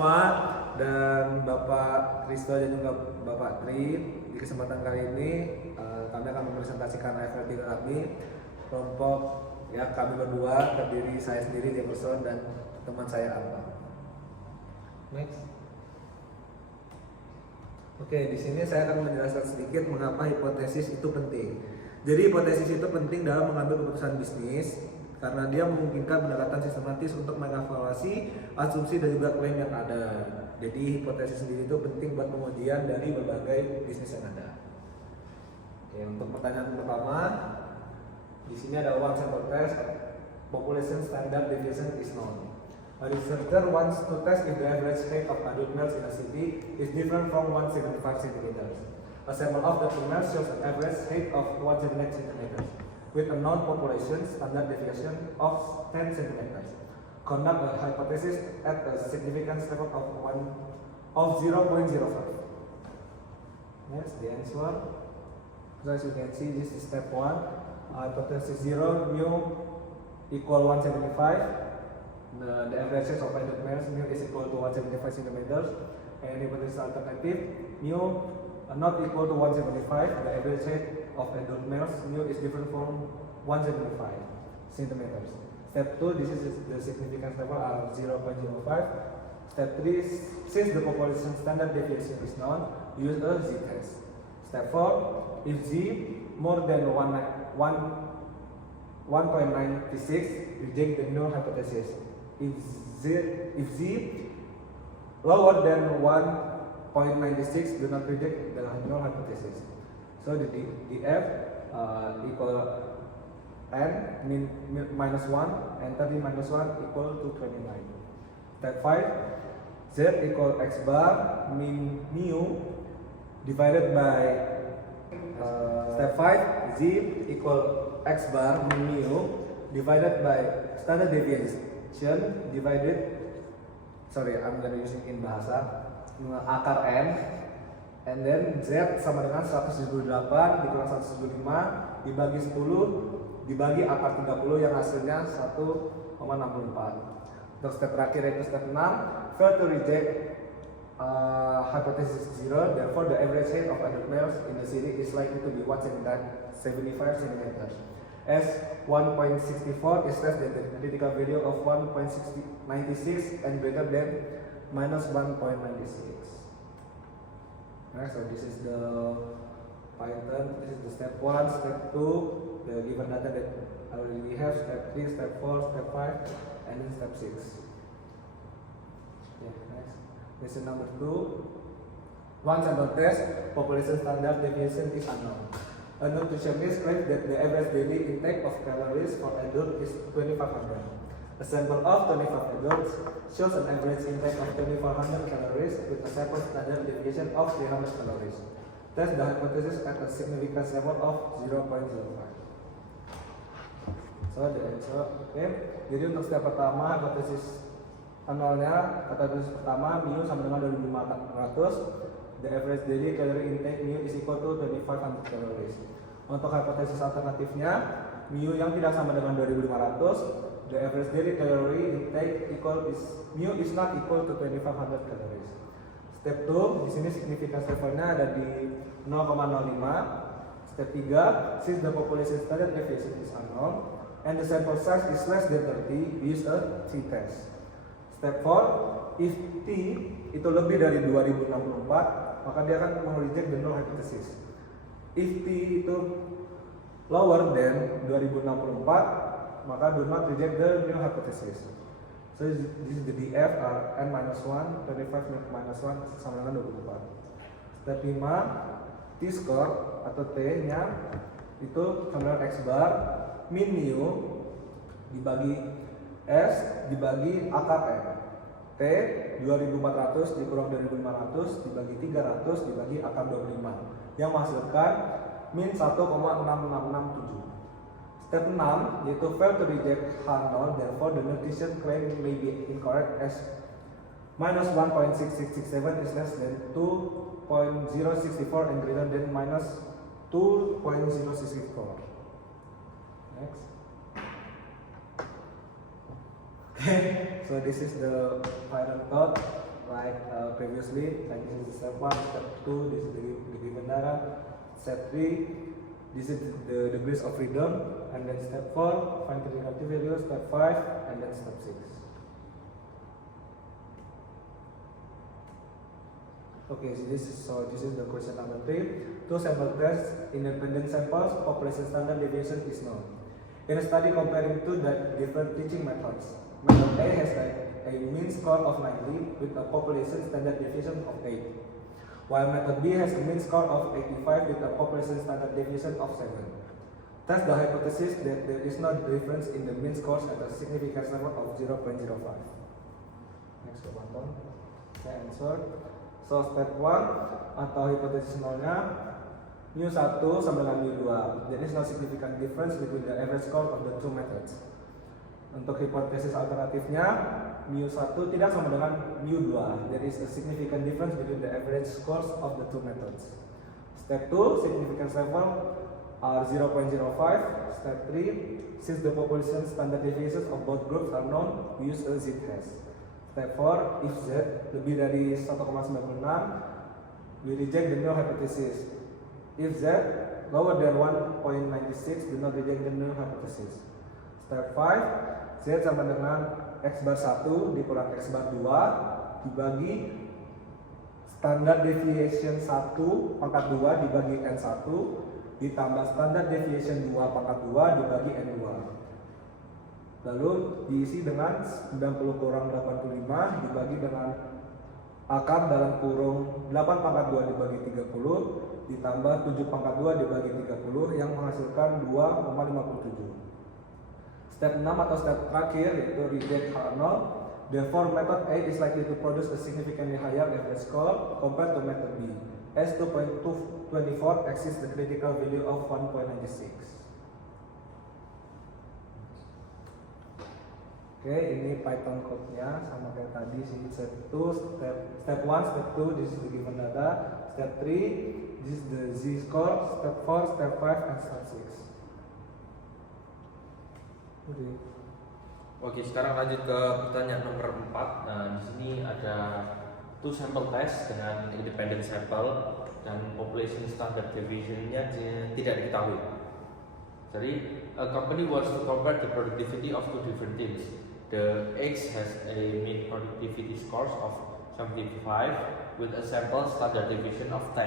semua, dan Bapak Kristo dan juga Bapak Tri. Di kesempatan kali ini kami akan mempresentasikan FLT kami. Kelompok ya kami berdua terdiri saya sendiri Jefferson dan teman saya Alfa. Next. Oke, di sini saya akan menjelaskan sedikit mengapa hipotesis itu penting. Jadi hipotesis itu penting dalam mengambil keputusan bisnis karena dia memungkinkan pendekatan sistematis untuk mengevaluasi asumsi dan juga klaim yang ada. Jadi hipotesis sendiri itu penting buat pengujian dari berbagai bisnis yang ada. Oke, untuk pertanyaan pertama, di sini ada one sample test. Population standard deviation is known. A researcher wants to test if the average height of adult males in a city is different from 175 centimeters. A sample of the females shows an average height of 178 centimeters with a known population standard deviation of 10 centimeters. Conduct a hypothesis at a significance level of 0.05. Yes, the answer. So as you can see, this is step 1. Hypothesis 0 mu equal 175. The average size of adult males mu is equal to 175 centimeters, and hypothesis alternative mu not equal to 175. The average height of adult males mu is different from 175 centimeters. Step 2, this is the significance level of 0.05. Step 3, since the population standard deviation is known, use a z-test. Step 4, if z more than 1.96, reject the null hypothesis. If z lower than 1.96, do not reject the null hypothesis. So the df equal n minus 1 and 30 minus 1 equal to 29. Step 5, z equal x bar min mu divided by step 5, z equal x bar min mu divided by standard deviation divided, I'm gonna using in bahasa akar n, and then z sama dengan 178 dikurang 175 dibagi 10 dibagi akar 30 yang hasilnya 1,64. Untuk step terakhir yaitu step 6, fail to reject hypothesis 0, therefore the average height of adult males in the city is likely to be 175 centimeters. As 1.64 is less than the critical value of 1.96 and greater than minus 1.96. Right, so this is the Python. This is the step 1, step 2, the given data that I already have, step 3, step 4, step 5, and then step 6. Yeah, next. Question number 2. One sample test, population standard deviation is unknown. A nutritionist claims that the average daily intake of calories for adults is 2500. A sample of 25 adults shows an average intake of 2400 calories with a sample standard deviation of 300 calories. Test the hypothesis at a significance level of 0.05. So the answer, okay. Jadi untuk step pertama, hipotesis nolnya, hipotesis pertama mu sama dengan 2500. The average daily calorie intake mu is equal to 2500 calories. Untuk hipotesis alternatifnya, mu yang tidak sama dengan 2500, the average daily calorie intake mu is not equal to 2500 calories. Step 2, di sini significance levelnya ada di 0,05. Step 3, since the population standard deviation is unknown and the sample size is less than 30, use a t-test. Step 4, if t itu lebih dari 2064, maka dia akan mereject the null hypothesis. If t itu lower than 2064, maka do not reject the null hypothesis. So this is the df n minus 1, 25 minus 1 sama dengan 24. Step 5, t score atau t nya itu sama dengan x bar min mu dibagi s dibagi akar n. T 2400 dikurang 2500 dibagi 300 dibagi akar 25 yang menghasilkan min 1,6667. Step 6 yaitu fail to reject H0, therefore the nutrition claim may be incorrect as minus 1.6667 is less than 2.064 and greater than minus 2.064. Next. Okay, so this is the final thought. previously, like this is step 1, step 2, this is the given data, step 3, this is the degrees of freedom, and then step 4, find the relative value, step 5, and then step 6. Okay, so this is the question number 3. Two sample tests, independent samples, population standard deviation is known. In a study comparing two different teaching methods, method A has a mean score of 90 with a population standard deviation of 8, while method B has a mean score of 85 with a population standard deviation of 7. Test the hypothesis that there is no difference in the mean scores at a significance level of 0.05. Next one, saya answer. So step 1 atau hipotesis nolnya mu 1 sama dengan mu 2. There is no significant difference between the average score of the two methods. Untuk hipotesis alternatifnya mu 1 tidak sama dengan mu 2. There is a significant difference between the average scores of the two methods. Step 2, significance level are 0.05. Step 3, since the population standard deviations of both groups are known, we use a z-test. Step 4, if z lebih dari 1,96, we reject the null hypothesis. If z lower than 1.96, do not reject the null hypothesis. Step 5, z sama dengan x bar 1 dikurang x bar 2 dibagi standard deviation 1 pangkat 2 dibagi n1 ditambah standard deviation 2 pangkat 2 dibagi n2. Lalu diisi dengan 90 kurang 85 dibagi dengan akar dalam kurung 8 pangkat 2 dibagi 30 ditambah 7 pangkat 2 dibagi 30 yang menghasilkan 2,57. Step 6 atau step terakhir yaitu reject H0. Therefore method A is likely to produce a significantly higher average score compared to method B, as 2.24 exceeds the critical value of 1.96. Oke, ini Python code-nya sama kayak tadi sih. Step 2, step 1, step 2, this is the given data. Step 3, this is the z-score. Step 4, step 5, and step 6. Oke, sekarang lanjut ke pertanyaan nomor 4. Nah, di sini ada two sample test dengan independent sample dan population standard deviation-nya tidak diketahui. Jadi, a company wants to compare the productivity of two different teams. The X has a mean productivity scores of 75 with a sample standard deviation of 10,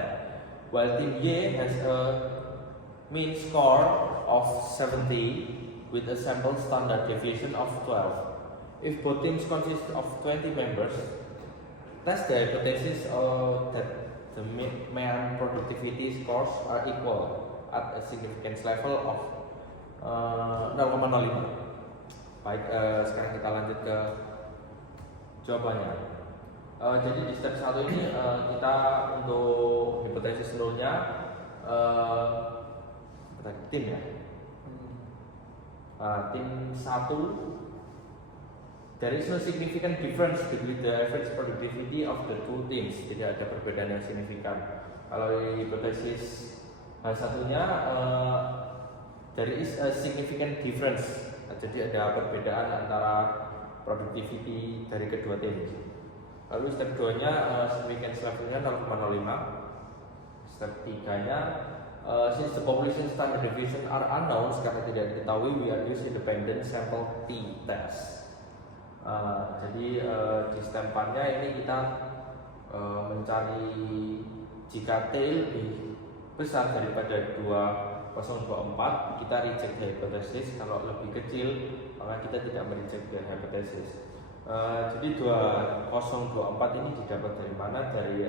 while team Y has a mean score of 70 with a sample standard deviation of 12. If both teams consist of 20 members, test the hypothesis that the mean productivity scores are equal at a significance level of 0,05. Baik, sekarang kita lanjut ke jawabannya. Jadi di step 1 ini kita untuk hipotesis nolnya tim ya. Tim 1, there is no significant difference between the average productivity of the two teams. Tidak ada perbedaan yang signifikan. Kalau hipotesis satunya there is a significant difference. Jadi ada perbedaan antara productivity dari kedua tim. Lalu step 2-nya significance levelnya 0,05. Step 3-nya since the population standard deviation are unknown, karena tidak diketahui, we are use independent sample t-test. Jadi di step 4-nya ini kita mencari jika t lebih besar daripada 2,024, kita reject the hypothesis. Kalau lebih kecil maka kita tidak mereject the hypothesis. Jadi 2,024 ini didapat dari mana? Dari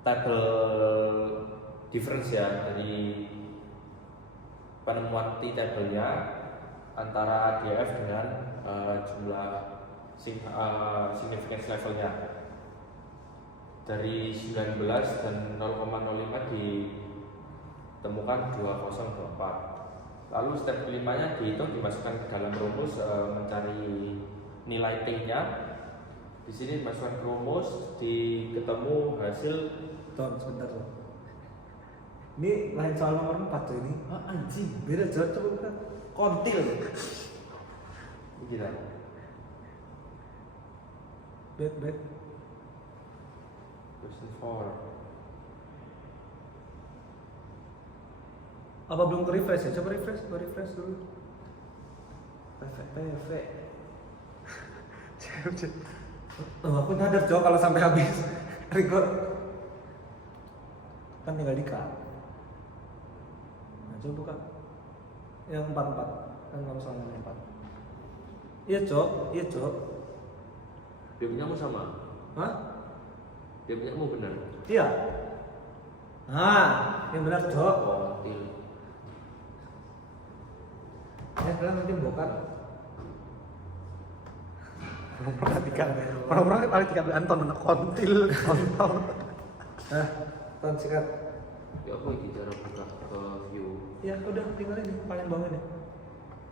tabel difference ya, dari penemuan t-tabelnya antara DF dengan jumlah significance levelnya. Dari 19 dan 0,05 ditemukan 2,024. Lalu step kelimanya dihitung, dimasukkan ke dalam rumus mencari nilai t-nya. Di sini dimasukkan ke rumus, ketemu hasil. Sebentar. Ini lain soal nomor 4 tuh ini. Anjing, beda jauh tuh bukan. Kontil. Gila. Bet. Question 4. Apa belum ke refresh ya? Coba refresh dulu. PV. Aku nyadar Cok kalau sampai habis record kan tinggal di-cut. Nah, coba buka yang 44 kan kalau sama yang 4. Iya Cok. Dia punyamu sama? Hah? Dia punyamu benar? Iya. Nah, yang benar Cok. Kontil. Ya sekarang nanti bongkar. Orang-orang paling tiga Anton anak kontil, kontol. Nah, Ton sikat. Ya apa ini cara buka ke view? Ya udah tinggal ini paling bawah ini.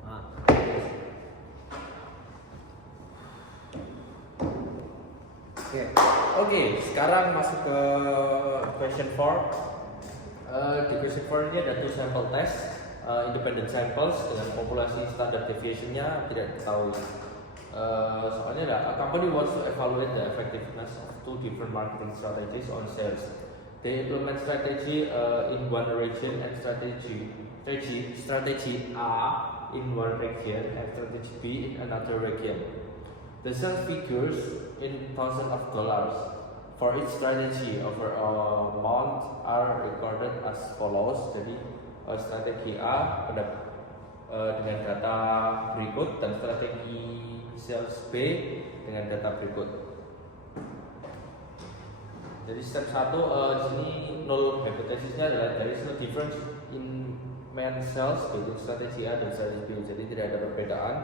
Nah. Oke, sekarang masuk ke question 4. Di question 4 ini ada 2 sample test, independent samples dengan populasi standard deviation-nya tidak diketahui. Soalnya ada a company wants to evaluate the effectiveness of 2 different marketing strategies on sales. They implement strategy in one region and strategy A in one region and strategy B in another region. The sales figures in thousands of dollars for each strategy over a month are recorded as follows. Jadi strategi A dengan data berikut dan strategi sales B dengan data berikut. Jadi step 1 di sini null hipotesisnya adalah there is no difference in main sales between strategi A dan strategi B. Jadi tidak ada perbedaan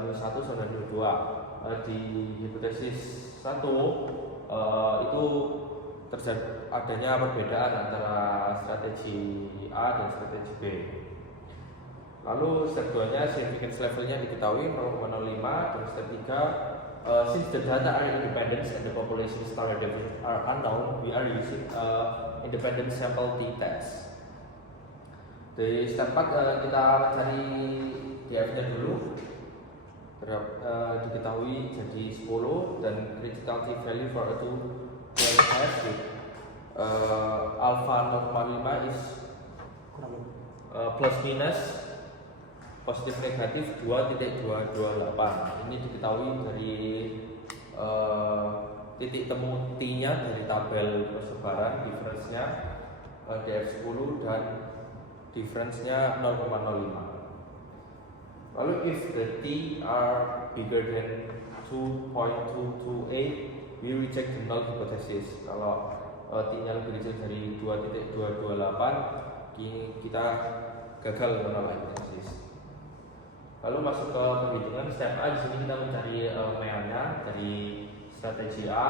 nilai 1 sama nilai 2. Di hipotesis 1 itu terjadi adanya perbedaan antara strategi A dan strategi B. Lalu step 2-nya significance levelnya diketahui 0,05 dan step 3 since the data are independent and the population standard deviation are unknown, we are using independent sample t-test. Di step 4 kita mencari DF-nya dulu. Diketahui jadi 10 dan critical value for a 2 test with alpha 0,5 is plus minus positif negatif 2.228. Ini diketahui dari titik temu T-nya dari tabel persebaran, difference-nya DF10 dan difference-nya 0,05. Lalu if the T are bigger than 2.228, we reject the null hypothesis. Kalau T-nya lebih kecil dari 2.228, kita gagal menolak hypothesis. Lalu masuk ke perhitungan step A. Di sini kita mencari meannya dari strategi A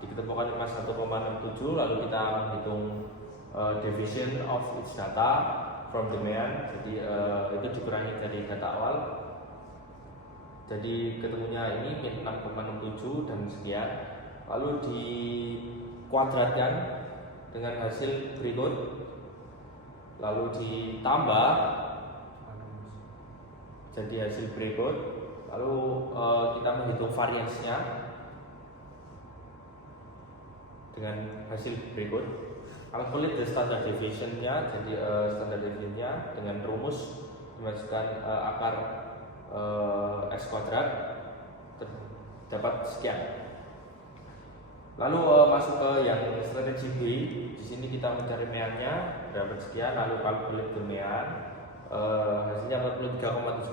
diketemukan 51,67. Lalu kita menghitung division of its data from the mean. Jadi itu dikurangi dari data awal. Jadi ketemunya ini min 6,67 dan sekian. Lalu dikuadratkan dengan hasil berikut. Lalu ditambah jadi hasil berikut. Lalu kita menghitung variance-nya dengan hasil berikut. Calculate the standard deviation-nya. Jadi standard deviation-nya dengan rumus dimasukkan akar x kuadrat dapat sekian. Lalu masuk ke yang strategi B. Di sini kita mencari mean-nya dapat sekian. Lalu calculate the mean. Hasilnya 43,17.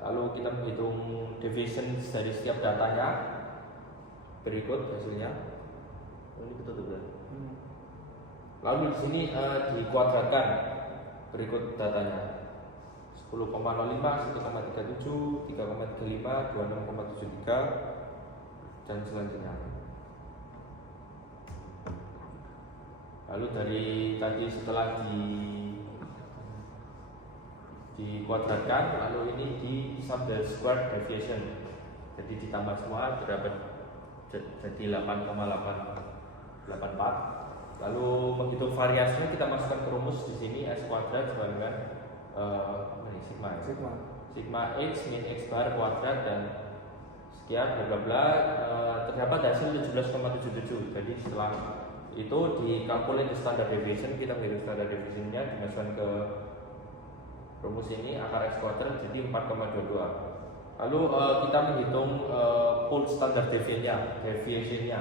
Lalu kita menghitung division dari setiap datanya. Berikut hasilnya. Ini ketutup ya. Lalu di sini dikuadratkan berikut datanya. 10,05, 1,37, 3,35, 26,73 dan selanjutnya. Lalu dari tadi setelah dikuadratkan, lalu ini di sum the square deviation. Jadi ditambah semua dapat jadi 8,884. Lalu menghitung variasinya kita masukkan ke rumus di sini x kuadrat sama dengan sigma x min x bar kuadrat dan sekian bla bla bla, terdapat hasil 17,77. Jadi setelah itu dikalkulasi standar deviation, kita menghitung standar deviationnya dimasukkan ke rumus ini akar X kuadrat jadi 4,22. Lalu kita menghitung full standar deviationnya,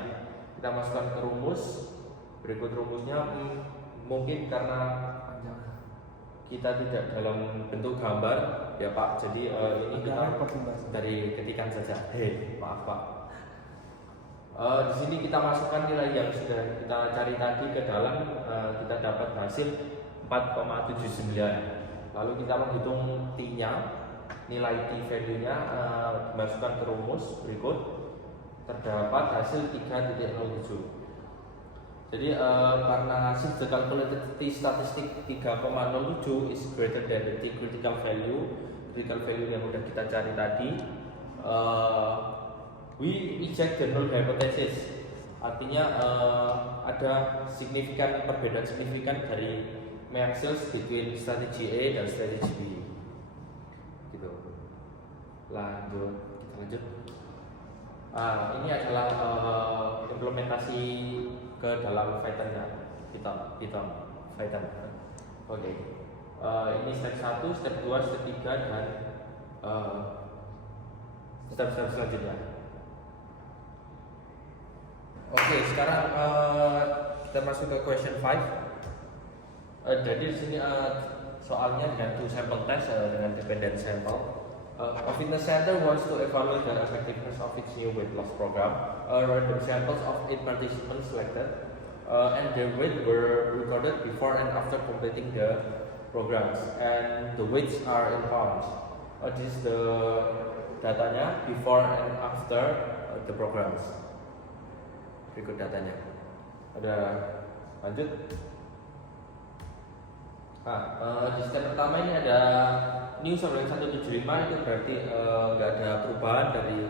kita masukkan ke rumus. Berikut rumusnya, mungkin karena kita tidak dalam bentuk gambar ya Pak, jadi ini kita dari ketikan saja. Maaf Pak. Di sini kita masukkan nilai yang sudah kita cari tadi ke dalam, kita dapat hasil 4,79. Lalu kita menghitung T-nya, nilai T value-nya dimasukkan ke rumus berikut, terdapat hasil 3.07. Jadi karena hasil the calculated T statistic 3,07 is greater than the T critical value yang sudah kita cari tadi, we reject the null hypothesis. Artinya ada perbedaan signifikan dari mean sales between strategi A dan strategi B. Gitu. Lanjut. Ini adalah implementasi ke dalam Python. Oke. Ini step 1, step 2, step 3 dan step selanjutnya. Oke, sekarang kita masuk ke question 5. Jadi di sini soalnya dengan 2 sample test dengan dependent sample. A fitness center wants to evaluate the effectiveness of its new weight loss program. Random samples of 8 participants selected, and their weight were recorded before and after completing the programs, and the weights are in pounds. This is the datanya before and after the programs. Berikut datanya. Ada lanjut. Di step pertama ini ada new sampai 175, itu berarti nggak ada perubahan dari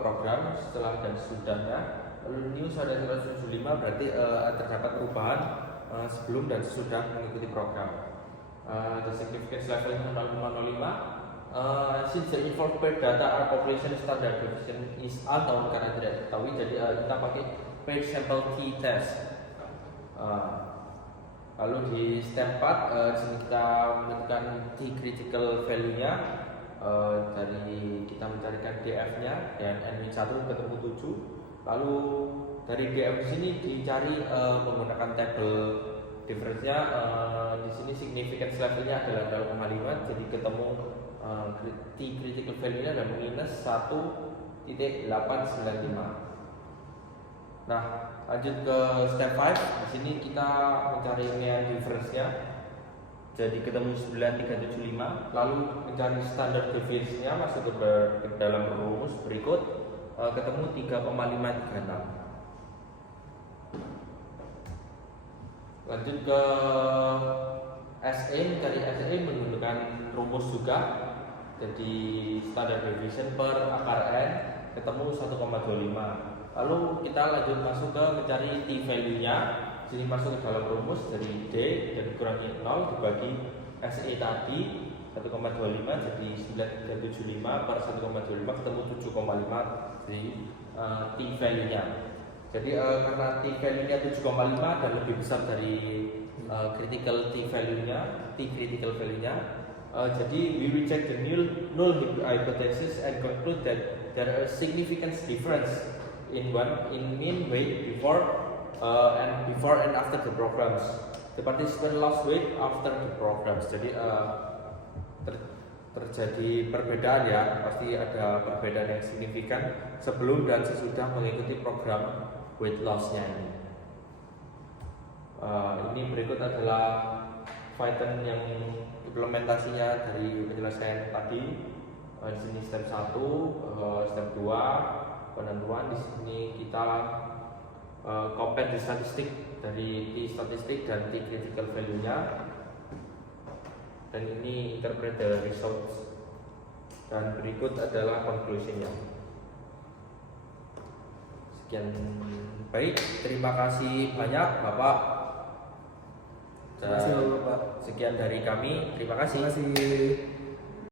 program setelah dan sesudahnya. Lalu new sampai 175 berarti terdapat perubahan sebelum dan sesudah mengikuti program. The significance level 0,05. Since the involved paired data are population standard deviation is unknown karena tidak diketahui, jadi kita pakai paired sample t test. Lalu di step 4 sini kita menentukan T critical value-nya, dari kita mencarikan DF-nya dan N-1 ketemu 7. Lalu dari DF di sini dicari menggunakan table difference-nya. Di sini significance level-nya adalah 0,5, jadi ketemu T critical value-nya adalah minus 1.895. Nah, lanjut ke step 5. Di sini kita mencari mean difference-nya. Jadi ketemu 9375. Lalu mencari standard deviation-nya, masuk ke dalam rumus berikut, ketemu 3,536. Lanjut ke SA, mencari SA menggunakan rumus juga. Jadi standard deviation per akar N ketemu 1,25. Lalu kita lanjut masuk ke mencari T value-nya. Sini masuk ke dalam rumus dari D dan kurangi 0 dibagi SA tadi 1,25, jadi 9375 per 1,25 ketemu 7,5 di T value-nya. Jadi karena T value-nya 7,5 dan lebih besar dari critical T value-nya, jadi we reject the null hypothesis and conclude that there is significant difference in mean weight before and after the programs. The participant lost weight after the programs. Jadi terjadi perbedaan ya, pasti ada perbedaan yang signifikan sebelum dan sesudah mengikuti program weight loss-nya ini. Ini berikut adalah Python yang implementasinya dari penjelasan tadi. Di sini step 1, step 2 penentuan. Di sini kita compare the statistik dari T statistik dan T critical value-nya. Dan ini interpret the results. Dan berikut adalah conclusion-nya. Sekian, baik, terima kasih banyak Bapak. Dan sekian dari kami, terima kasih. Terima kasih.